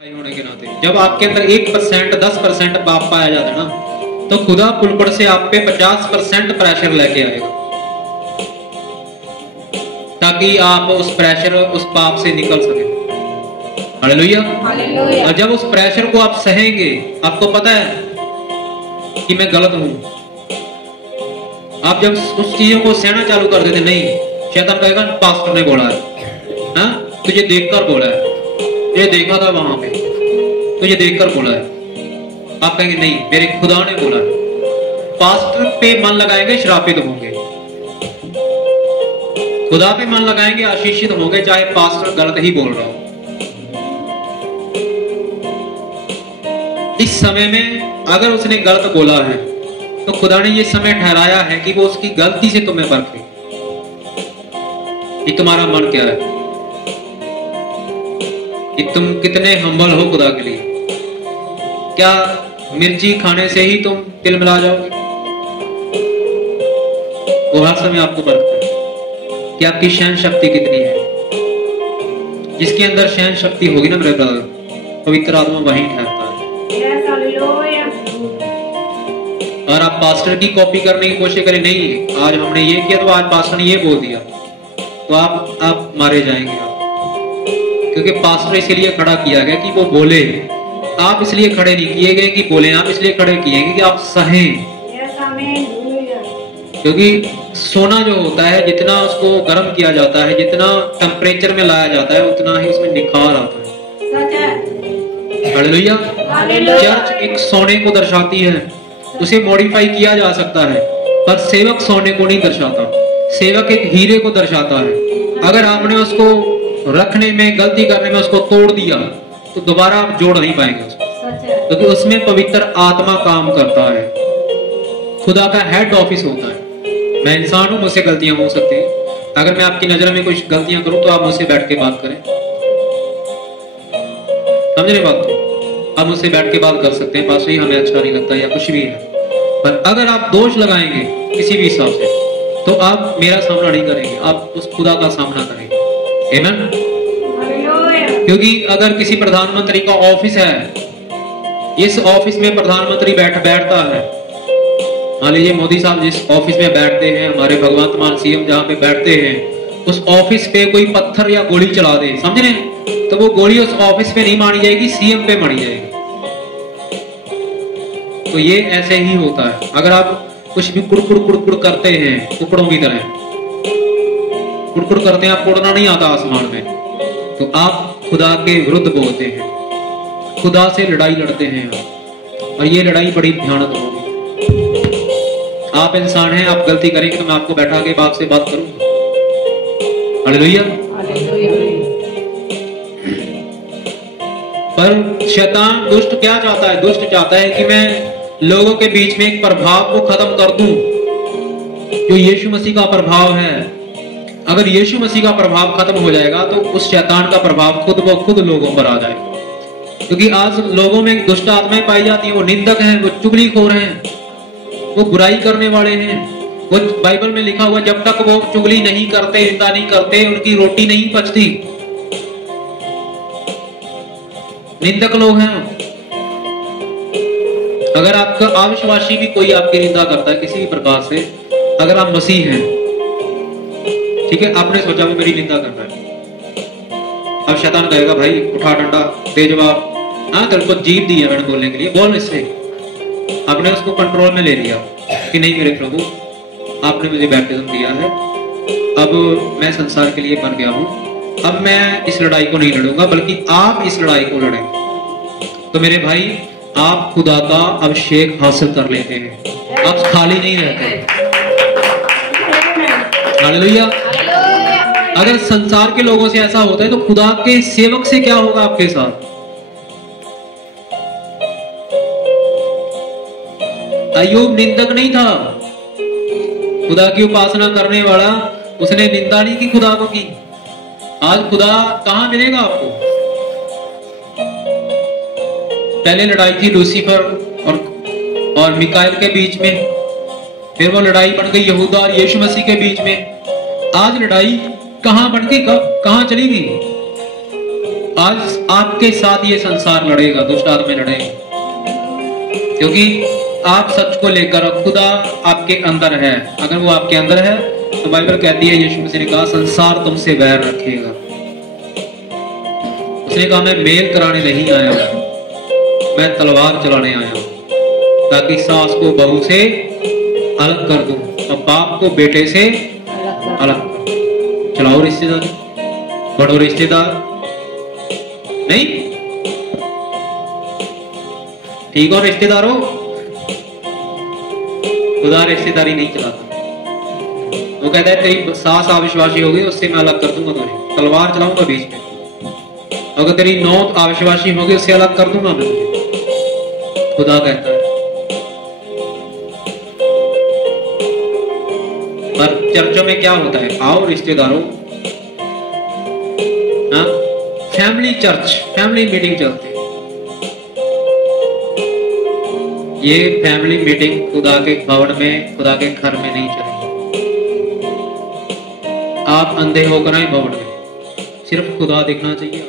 होने के नाते जब आपके अंदर 1% 10% पाप पाया जाता है ना, तो खुदा पुलपड़ से आप पे 50% प्रेशर लेके आएगा, ताकि आप उस प्रेशर उस पाप से निकल सके। हालेलुया। और जब उस प्रेशर को आप सहेंगे, आपको पता है कि मैं गलत हूं, आप जब उस चीजों को सहना चालू कर देते, नहीं, शैतान कहेगा पास्टर ने बोला है, हाँ तुझे देखकर बोला है, ये देखा था वहां पे, तुझे देखकर बोला है। आप कहेंगे नहीं, मेरे खुदा ने बोला है। पास्टर पे मन लगाएंगे, श्रापित होंगे। खुदा पे मन लगाएंगे, आशीषित होंगे, चाहे पास्टर गलत ही बोल रहा हो। इस समय में अगर उसने गलत बोला है, तो खुदा ने ये समय ठहराया है कि वो उसकी गलती से तुम्हें परखे कि तुम्हारा मन क्या है, कि तुम कितने हम्बल हो खुदा के लिए। क्या मिर्ची खाने से ही तुम तिल मिला जाओगे? वो हर समय आपको परखता है कि आपकी सहन शक्ति कितनी है। जिसके अंदर सहन शक्ति होगी ना मेरे ब्रदर, पवित्र आत्मा वहीं ठहरता है। और आप पास्टर की कॉपी करने की कोशिश करें, नहीं आज हमने ये किया तो आज पास्टर ने ये बोल दिया, तो आप मारे जाएंगे आप। क्योंकि पास्टर इसलिए खड़ा किया गया कि वो बोले, आप इसलिए खड़े नहीं किए गए कि बोले, आप इसलिए खड़े किए गए कि आप सहें। क्योंकि सोना जो होता है, जितना उसको गर्म किया जाता है, जितना टेम्परेचर में लाया जाता है, उतना ही उसमें निखार आता है। हालेलुया। चर्च एक सोने को दर्शाती है, उसे मॉडिफाई किया जा सकता है, पर सेवक सोने को नहीं दर्शाता। सेवक एक हीरे को दर्शाता है। अगर आपने उसको रखने में, गलती करने में उसको तोड़ दिया, तो दोबारा आप जोड़ नहीं पाएंगे उसको, क्योंकि तो उसमें पवित्र आत्मा काम करता है। खुदा का हेड ऑफिस होता है। मैं इंसान हूं, मुझसे गलतियां हो सकती हैं। अगर मैं आपकी नजर में कुछ गलतियां करूं, तो आप मुझसे बैठ के बात करें। समझ रहे बात को? आप मुझसे बैठ के बात कर सकते हैं, पास ही हमें अच्छा नहीं लगता या कुछ भी है। पर अगर आप दोष लगाएंगे किसी भी हिसाब से, तो आप मेरा सामना नहीं करेंगे, आप उस खुदा का सामना करेंगे। आमीन। क्योंकि अगर किसी प्रधानमंत्री का ऑफिस है, इस ऑफिस में प्रधानमंत्री बैठता है, मान लीजिए मोदी साहब जिस ऑफिस में बैठते हैं, हमारे भगवंत मान सीएम जहां पे बैठते हैं, उस ऑफिस पे कोई पत्थर या गोली चला दे, समझ रहे हैं, तो वो गोली उस ऑफिस पे नहीं मारी जाएगी, सीएम पे मारी जाएगी। तो ये ऐसे ही होता है। अगर आप कुछ भी कुड़कुड़ करते हैं, कुकड़ों की तरह कुड़कुड़ करते हैं, आपको उड़ना नहीं आता आसमान में, तो आप खुदा के विरुद्ध बोलते हैं, खुदा से लड़ाई लड़ते हैं, और ये लड़ाई बड़ी भयानक होगी। आप इंसान हैं, आप गलती करेंगे तो मैं आपको बैठा के बाप से बात करूंगा। हालेलुया। पर शैतान दुष्ट क्या चाहता है? दुष्ट चाहता है कि मैं लोगों के बीच में एक प्रभाव को खत्म कर दूं, जो यीशु मसीह का प्रभाव है। अगर यीशु मसीह का प्रभाव खत्म हो जाएगा, तो उस शैतान का प्रभाव खुद ब खुद लोगों पर आ जाएगा। क्योंकि आज लोगों में दुष्ट आत्माएं पाई जाती हैं, वो निंदक हैं, वो चुगलीखोर हैं, वो बुराई करने वाले हैं। वो बाइबल में लिखा हुआ, जब तक वो चुगली नहीं करते, निंदा नहीं करते, उनकी रोटी नहीं पचती। निंदक लोग हैं। अगर आपका अविश्वासी भी कोई आपकी निंदा करता है किसी भी प्रकार से, अगर आप मसीह हैं, ठीक है, आपने सोचा वो मेरी निंदा कर रहा है, अब शैतान कहेगा भाई उठा डंडा दे जवाब, हाँ तेरे को जीभ दी है मैंने बोलने के लिए, बोल इससे। आपने उसको कंट्रोल में ले लिया कि नहीं मेरे प्रभु, आपने मुझे बैप्टिज्म दिया है, अब मैं संसार के लिए बन गया हूं, अब मैं इस लड़ाई को नहीं लड़ूंगा, बल्कि आप इस लड़ाई को लड़ें। तो मेरे भाई, आप खुदा का अभिषेक हासिल कर लेते हैं, आप खाली नहीं रहते। हालेलुया। अगर संसार के लोगों से ऐसा होता है, तो खुदा के सेवक से क्या होगा आपके साथ? अय्यूब निंदक नहीं था, खुदा की उपासना करने वाला, उसने निंदा नहीं की खुदा को की। आज खुदा कहां मिलेगा आपको? पहले लड़ाई थी लूसीफर और मिकाएल के बीच में, फिर वो लड़ाई बन गई यहूदा और यीशु मसीह के बीच में। आज लड़ाई कहां बन गई, कहां चली गई? आज आपके साथ ये संसार लड़ेगा, दुष्ट आत्मा लड़ेगा, क्योंकि आप सच को लेकर, खुदा आपके अंदर है। अगर वो आपके अंदर है तो बाइबल कहती है, यीशु मसीह ने कहा संसार तुमसे बैर रखेगा। उसने कहा मैं मेल कराने नहीं आया हूं, मैं तलवार चलाने आया हूं, ताकि सास को बहू से अलग कर दूं और बाप को बेटे से अलग कर दूं। चलाओ रिश्तेदार, बढ़ो रिश्तेदार, नहीं ठीक हो रिश्तेदारों। खुदा रिश्तेदारी नहीं चलाता। वो कहता है तेरी सास अविश्वासी होगी, उससे मैं अलग कर दूंगा तुझे, तलवार चलाऊंगा बीच में। अगर तेरी नौत अविश्वासी होगी, उससे अलग कर दूंगा मैं तुझे, खुदा कहता है। पर चर्चों में क्या होता है, आओ रिश्तेदारों, हाँ फैमिली चर्च, फैमिली मीटिंग चलती है। ये फैमिली मीटिंग खुदा के भवन में, खुदा के घर में नहीं चलेगी। आप अंधे होकर आए भवन में, सिर्फ खुदा दिखना चाहिए।